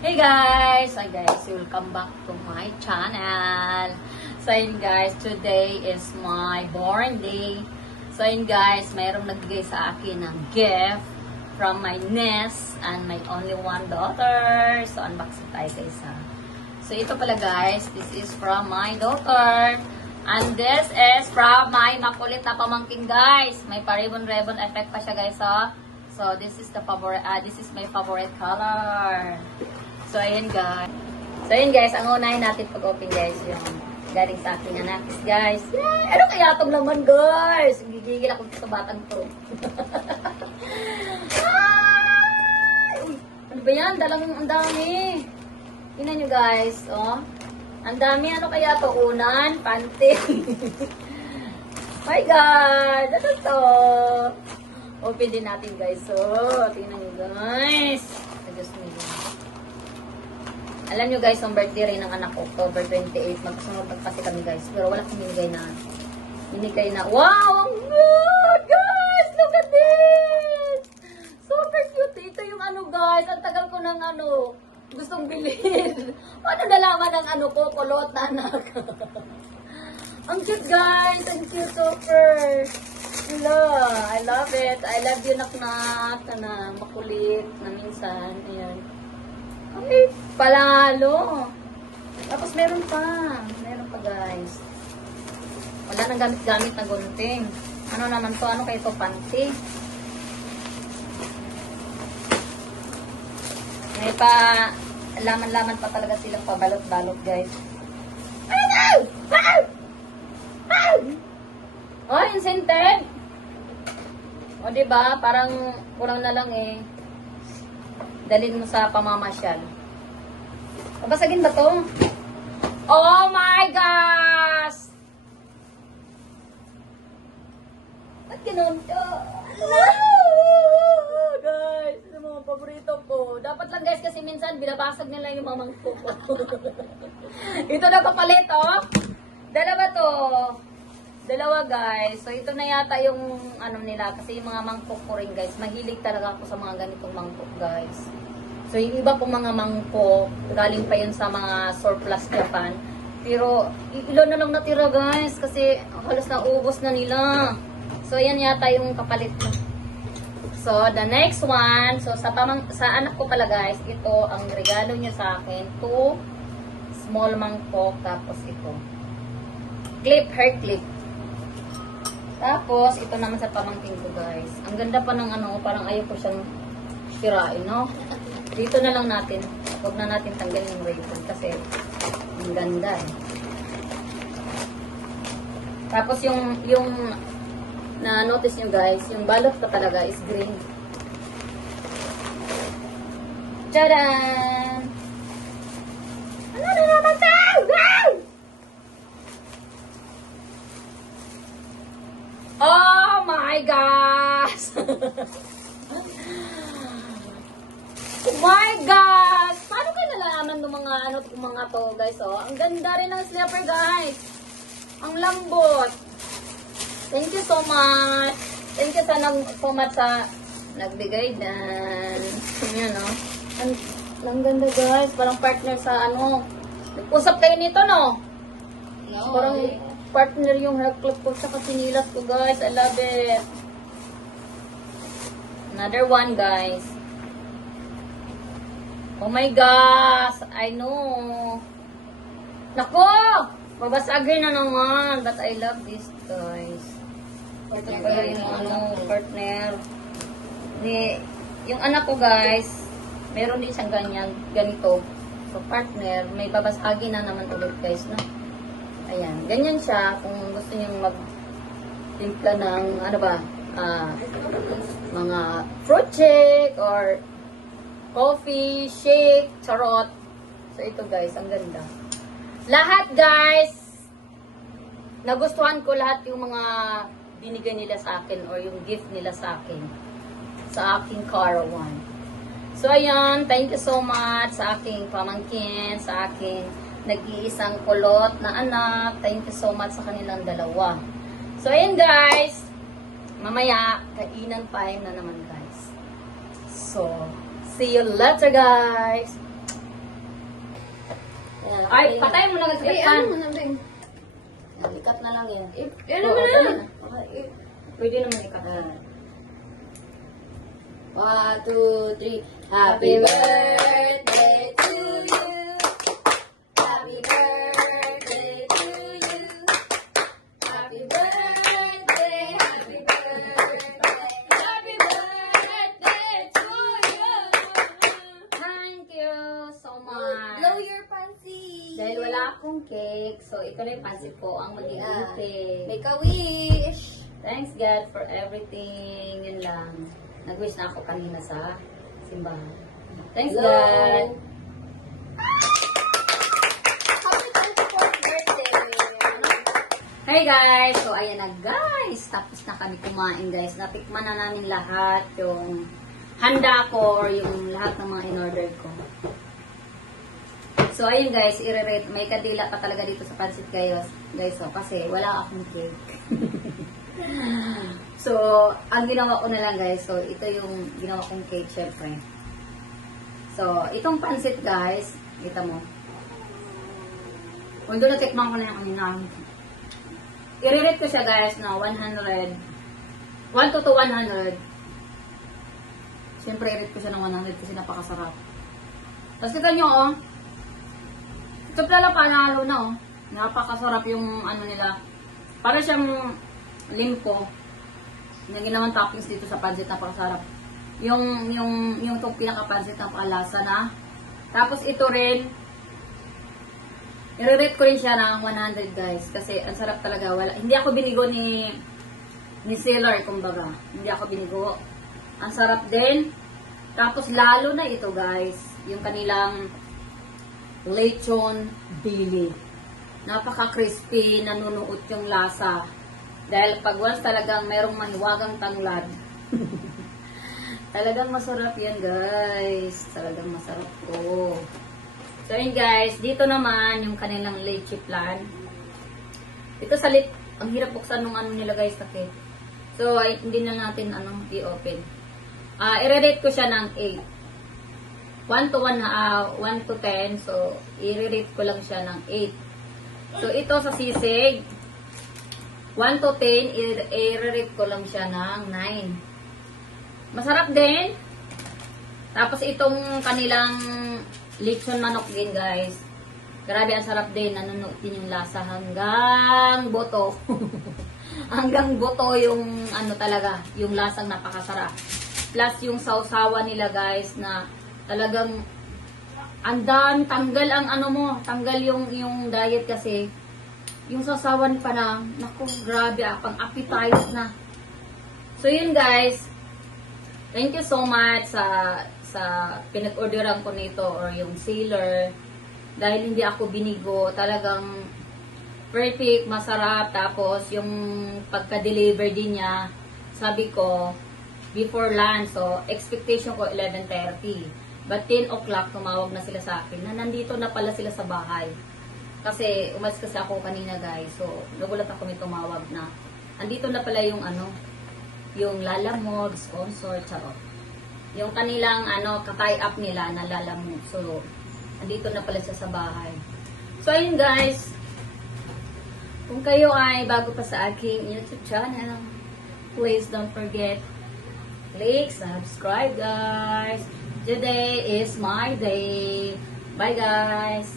Hey guys! Hi guys! Welcome back to my channel. So yun guys, today is my born day. So yun guys, mayroong nagbigay sa akin ng gift from my niece and my only one daughter. So unboxing tayo guys ha. So ito pala guys, this is from my daughter. And this is from my makulit na pamangkin guys. May pa-ribbon-ribbon effect pa siya guys ha. So this is the favorite, this is my favorite color. So, ayan guys. Ang unahin natin pag-open guys, yung galing sa aking anak guys. Yay! Ano kaya itong laman guys? Gigigil ako sa batang to. Ay! Uy, ano ba yan? Ang dami. Tingnan nyo guys, oh. Ang dami. Ano kaya to? Unan? Panty? My God! Ano to? Open din natin guys. So, tingnan nyo guys. Adjust me guys. Alam nyo guys, ang birthday rin ng anak ko, October 28. Magkasunod kasi kami guys. Pero wala akong minigay na. Wow! Ang good! Guys! Look at this! Super cute. Ito yung ano guys. Ang tagal ko ng gustong bilhin. Ano nalaman ng ko, kulot na anak. Ang cute guys. Ang cute super. Hello. I love it. I love you nak-nak. Makulit na minsan. Ayan. Ay, palalo. Tapos meron pa. Meron pa guys. Wala nang gamit-gamit na gunting. Ano naman to? Ano kayo to? Panty. May pa laman-laman pa talaga silang pabalot-balot guys. Ay, no! Oh, yung scented. O diba? Parang kulang na lang eh. Dalhin mo sa pamamasyal. Babasagin ba to? Oh my gosh! Ba't gano'n to? Guys, ito mga paborito ko. Dapat lang guys kasi minsan binabasag nila yung mamangko ko. Ito na kapalit oh. Dalawa to. Dalawa guys. So ito na yata yung nila kasi yung mga mangkok ko rin guys. Mahilig talaga ako sa mga ganitong mangkok guys. So yung iba pong mga mangkok, galing pa yun sa mga surplus Japan. Pero ilan na lang natira guys kasi halos naubos na nila. So yan yata yung kapalit ko. So the next one, so sa anak ko pala guys, ito ang regalo niya sa akin. 2 small mangkok tapos ito. Hair clip. Tapos, ito naman sa pamangkin ko, guys. Ang ganda pa ng parang ayaw ko siyang sirain, no? Dito na lang natin. Huwag na natin tanggalin yung ribbon kasi ang ganda, eh. Tapos, yung na-notice nyo, guys, yung balot pa talaga is green. Tadaan! Ano na naman ito? Wow! Oh my gosh! Oh my gosh! Paano kayo nalalaman ng mga to guys oh? Ang ganda rin ng slipper guys. Ang lambot. Thank you so much. Thank you so much sa nagbigay dan. Yan oh. Ang ganda guys. Parang partner sa Nag-usap kayo nito no? No. Parang partner yung hair clip ko sa sinilas ko guys. I love it. Another one guys. Oh my gosh. I know. Nako! Babasagin na naman. But I love this guys. Ito pa yung partner. Yung anak ko guys, meron din siyang ganito. So partner, may babasagin na naman ulit guys no? Ayan, ganyan siya kung gusto niyo mag-timpla ng mga fruit shake or coffee shake, charot. So ito guys, ang ganda. Lahat guys, nagustuhan ko lahat yung mga binigay nila sa akin or yung gift nila sa akin sa aking caravan. So ayan, thank you so much sa aking pamangkin, sa aking nag-iisang kulot na anak. Thank you so much sa kanilang dalawa. So, ayan guys. Mamaya, kainan time na naman guys. So, see you later guys. Ay, patay mo na Ay, kasi ano mo na, Beng? Ikat na lang yan. Ano Oo, mo dali na? Pwede naman ikat. 1, 2, 3. Happy birthday to you. Happy birthday to you. Happy birthday, happy birthday, happy birthday to you. Thank you so much. Blow your fancy. Dahil wala akong cake, so ito na yung pansit ko ang mag-iipit. Make a wish. Thanks God for everything. Yun lang. Nag-wish na ako kanina sa simbahan. Thanks Hello. God. Happy 24th birthday. Hey guys! So ayan na guys. Tapos na kami kumain guys. Natikman na namin lahat yung handa ko or yung lahat ng mga in-order ko. So ayun guys, i-rate. May kadila pa talaga dito sa pansit guys. So kasi wala akong cake. So, ang ginawa ko na lang guys, so ito yung ginawa kong cake syempre. So, itong pansit guys, kita mo. Kung doon natikman ko na yung kanina. I-rate ko siya guys na 100. 1 to 100. Syempre, i-rate ko siya ng 100 kasi napakasarap. Tapos kita nyo oh. Ito pala panalo na oh. Napakasarap yung ano nila. Para siyang limpo na ginawang toppings dito sa pansit, napakasarap. Yung itong pinaka-pansit, napakalasa na. Tapos ito rin, i-rate ko rin siya ng 100 guys. Kasi ang sarap talaga. Hindi ako binigo ni seller, kumbaga. Hindi ako binigo. Ang sarap din. Tapos lalo na ito guys, yung kanilang lechon bili. Napaka-crispy, nanunuot yung lasa. Dahil pag once talagang mayroong mahiwagang tanglad, talagang masarap yan guys. Talagang masarap ko. So yun guys, dito naman yung kanilang leche plan. Ito sa ang hirap buksan nung ano nila guys sa cake. So ay, hindi na natin i-open. I-rate ko siya ng 8. 1 to 10. So i-rate ko lang siya ng 8. So ito sa sisig, 1 to 10, i-rate ko lang siya ng 9. Masarap din. Tapos itong kanilang lechon manok din guys. Grabe ang sarap din. Nanunuot din yung lasa hanggang boto. Hanggang boto yung ano talaga, yung lasang napakasarap. Plus yung sausawa nila guys na talagang andan, tanggal ang ano mo, tanggal yung diet kasi. Yung sasawan pa na, naku, grabe pang appetite na. So, yun guys. Thank you so much sa pinag-orderan ko nito or yung sealer. Dahil hindi ako binigo, talagang perfect, masarap. Tapos, yung pagka-deliver din niya, sabi ko, before lunch. So, expectation ko 11:30. But 10 o'clock, tumawag na sila sa akin na nandito na pala sila sa bahay. Kasi umalis kasi ako kanina guys. So, nagulat ako may tumawag na. Andito na pala yung yung Lalamove sponsor, charot. Yung kanilang ka-tie up nila na Lalamove. So, andito na pala siya sa bahay. So, ayun guys. Kung kayo ay bago pa sa aking YouTube channel, please don't forget, click subscribe guys. Today is my day. Bye guys.